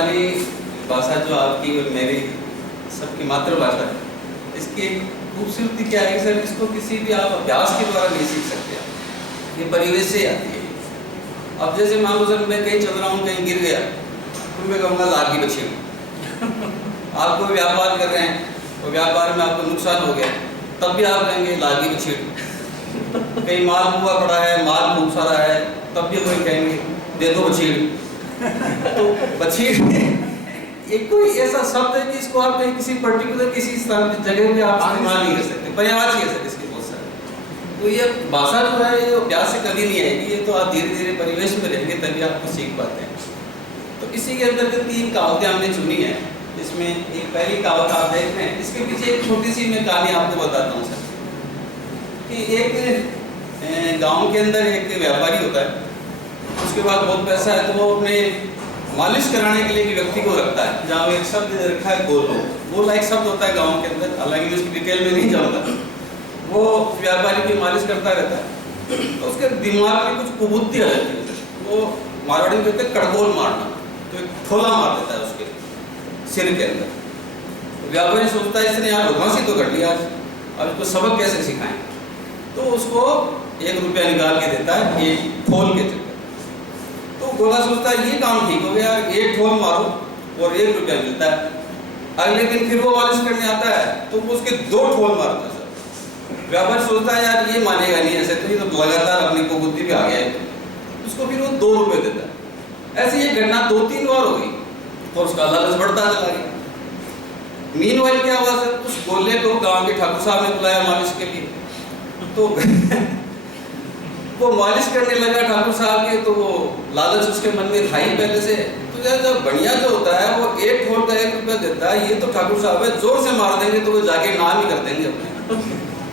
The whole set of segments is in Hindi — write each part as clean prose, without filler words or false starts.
हिंदुस्तानी भाषा जो आपकी और मेरी सबकी मातृभाषा है, इसकी एक खूबसूरती क्या है सर, इसको किसी भी आप अभ्यास के द्वारा नहीं सीख सकते आप, ये परिवेश से आती है। अब जैसे मान लो सर मैं कहीं चल रहा हूँ, कहीं गिर गया तो मैं कहूँगा लागी बची। आप कोई व्यापार कर रहे हैं और व्यापार में आपको नुकसान हो गया, तब भी आप कहेंगे लागी बची। कहीं माल हुआ पड़ा है, माल खूब सारा है, तब भी कोई कहेंगे दे दो बछीड़। तो बछीड़ एक कोई ऐसा शब्द है कि इसको आप कहीं किसी पर्टिकुलर किसी जगह पे आप इस्तेमाल नहीं कर सकते, पर्यायवाची है सर इसके बहुत सारे। तो ये भाषा जो है ये अभ्यास से कभी नहीं आएगी, ये तो आप धीरे धीरे परिवेश में रहेंगे तभी आपको सीख पाते हैं। तो इसी के अंतर्गत 3 कहावतें हमने चुनी है, इसमें एक पहली कहावत आप देख रहे हैं, इसके पीछे एक छोटी सी मैं कहानी आपको बताता हूँ सर। कि एक गांव के अंदर एक व्यापारी होता है, उसके बाद बहुत पैसा है, तो वो अपने मालिश कराने के लिए एक व्यक्ति को रखता है, जहाँ एक शब्द रखा है गोलो। गोला एक शब्द होता है गांव के अंदर, हालांकि मैं इसकी डिटेल में नहीं जाऊँगा। वो व्यापारी की मालिश करता रहता है, तो उसके दिमाग में कुछ कुबुद्धि आ जाती है, वो मारवाड़ी में कहते हैं कड़गोल मारना, तो एक ठोला मार देता है उसके सिर के अंदर। तो व्यापारी सोचता है इसने यार बदमाशी तो कर लिया, अब इसको सबक कैसे सिखाएं। तो उसको 1 रुपया निकाल के देता है एक ठोल के चक्कर। तो गोला सोचता है ये काम ठीक हो गया, एक ठोल मारो और 1 रुपया मिलता है। अगले दिन फिर वो मालिश करने आता है तो वो उसके 2 ठोल मारता है सर। व्यापारी सोचता है यार ये मानेगा नहीं, ऐसे तो ये तो लगातार अपनी को बुद्धि पे आ गया है, उसको फिर वो 2 रुपये देता है। ऐसे ये घटना 2-3 बार हो गई और उसका लालच बढ़ता चला गया। मीनवाइल क्या हुआ सर, उस गोले को गांव के ठाकुर साहब ने बुलाया मालिश के लिए। तो वो मालिश करने लगा ठाकुर साहब के, तो वो लालच उसके मन में था ही पहले से। तो जब बढ़िया जो होता है वो 1 ठोल का 1 रुपया देता है, ये तो ठाकुर साहब है, जोर से मार देंगे तो वो जाके नाम ही कर देंगे अपने।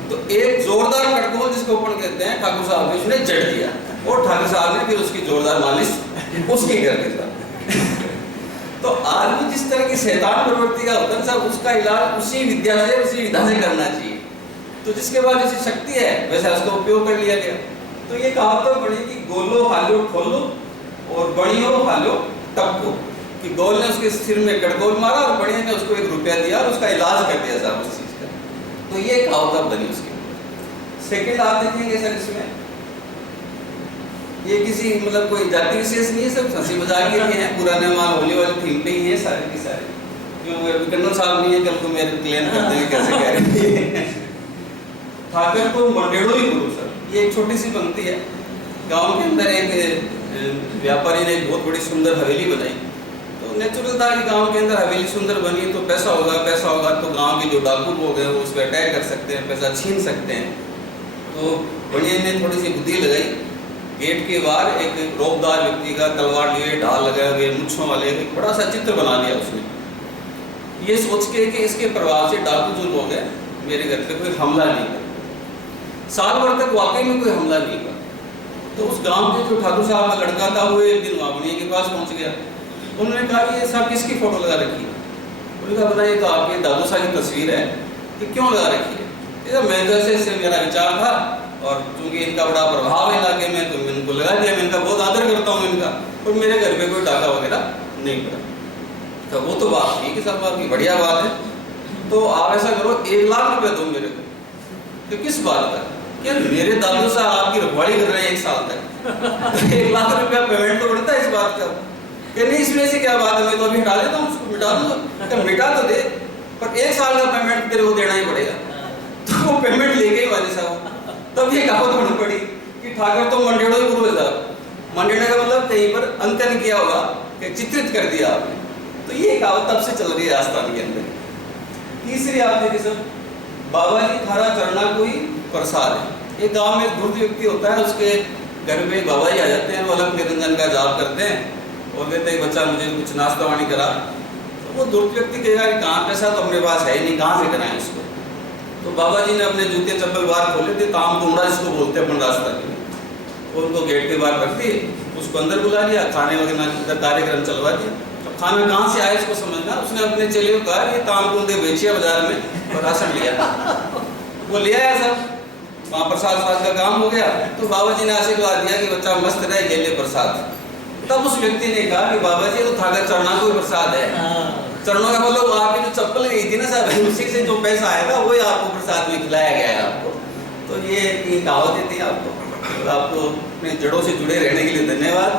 तो एक जोरदार कटकोल जिसको अपन कहते हैं, ठाकुर साहब ने उसने जड़ दिया और ठाकुर साहब ने फिर उसकी जोरदार मालिश उसकी कर दी। तो आदमी जिस तरह की शैतान प्रवृत्ति का होता है साहब, उसका इलाज उसी विद्या से उसी विधा से करना चाहिए। तो जिसके बाद जैसी शक्ति है वैसा उसका उपयोग कर लिया गया। तो ये कहावत बड़ी कि गोलो हालो ठोलो और बड़ियो हालो टपको, कि गोल ने उसके सिर में कड़गोल मारा और बड़िया ने उसको 1 रुपया दिया और उसका इलाज कर दिया साहब उस चीज का। तो ये कहावत बनी उसकी। सेकेंड आप देखेंगे सर, इसमें ये किसी मतलब कोई जाति विशेष नहीं है, सब हंसी मजाक के लिए है, पुराने माल होली वाली थीम पे ही है सारे की सारे। क्यों कन्नड़ साहब नहीं है, कल को मेरे क्लेम करते हैं कैसे कह रहे हैं। ठाकर को मंडेड़ो ही गुरु सर, ये एक छोटी सी पंक्ति है। गांव के अंदर एक व्यापारी ने एक बहुत बड़ी सुंदर हवेली बनाई। तो नेचुरल था कि गांव के अंदर हवेली सुंदर बनी तो पैसा होगा तो गांव के जो डाकू लोग हैं वो उस पर अटैक कर सकते हैं, पैसा छीन सकते हैं। तो बढ़िया ने थोड़ी सी बुद्धि लगाई, गेट के बाहर एक रोबदार व्यक्ति का तलवार लिए ढाल लगाए हुए मुच्छों वाले एक बड़ा सा चित्र बना लिया उसने, ये सोच के कि इसके प्रभाव से डाकू जो लोग हैं मेरे घर पे कोई हमला नहीं कर। साल भर तक वाकई में कोई हमला नहीं कर। तो उस गांव के जो ठाकुर साहब का लड़का था वो एक दिन वावड़िया के पास पहुंच गया। उन्होंने कहा ये सब किसकी फोटो लगा रखी है? उन्होंने कहा बताइए तो आपके दादू साहब की तस्वीर है, कि क्यों लगा रखी है? मैं तो ऐसे मेरा विचार था और चूंकि इनका बड़ा प्रभाव है इलाके में तो मैं इनको लगा दिया, मैं इनका बहुत आदर करता हूँ इनका, और मेरे घर पे कोई डाका वगैरह नहीं पड़ा। तो वो तो बात ठीक है सब आपकी बढ़िया बात है, तो आप ऐसा करो 1 लाख रुपये दो मेरे को। तो किस बात का? क्या मेरे दादू साहब आपकी रखवाली कर रहे हैं 1 साल तक, 1 लाख रुपया पेमेंट तो बढ़ता है इस बात का। कि नहीं इसमें से क्या बात है, मैं तो अभी हटा देता हूँ उसको, मिटा दूंगा। मिटा तो दे पर 1 साल का पेमेंट तेरे को देना ही पड़ेगा। तो वो पेमेंट लेके ही वाले साहब तब ये कहावत होनी पड़ी कि ठाकर तो मंडेड़ो ही गुरु है साहब। मंडेड़ा का मतलब कहीं पर अंकन किया होगा कि चित्रित कर दिया आपने। तो ये कहावत तब से चल रही है आस्थान के अंदर। तीसरी आप देखिए सर, बाबा जी थारा चरना कोई प्रसाद है। एक गांव में एक धूर्त व्यक्ति होता है, उसके घर में बाबा जी आ जाते हैं, वो अलग निरंजन का जाप करते हैं और कहते हैं बच्चा मुझे कुछ नाश्ता पानी करा। तो वो धूर्त व्यक्ति कहेगा कि कहाँ पैसा तो अपने पास है ही नहीं, कहाँ से कराएं उसको। तो बाबा जी ने अपने जूते चप्पल बाहर खोले थे, ताम कुमड़ा जिसको बोलते हैं अपन रास्ता के, उनको गेट के बाहर रख दिए, उसको अंदर बुला लिया, खाने वगैरह कार्यक्रम चलवा दिया। अब खाना कहाँ से आया इसको समझना, उसने अपने चेले को कहा ये ताम कुंदे बेचिए बाजार में और राशन लिया। वो ले आया सब, वहाँ प्रसाद का काम हो गया। तो बाबा जी ने आशीर्वाद दिया कि बच्चा मस्त रहे, ये ले प्रसाद। तब उस व्यक्ति ने कहा कि बाबा जी, वो थाका चरणा कोई प्रसाद है। चरणों का मतलब आपकी जो चप्पल गई थी ना साहब, उसी से जो पैसा आया था वही आपको प्रसाद में खिलाया गया है आपको। तो ये कहावतें थी आपको। आपको अपनी जड़ों से जुड़े रहने के लिए धन्यवाद।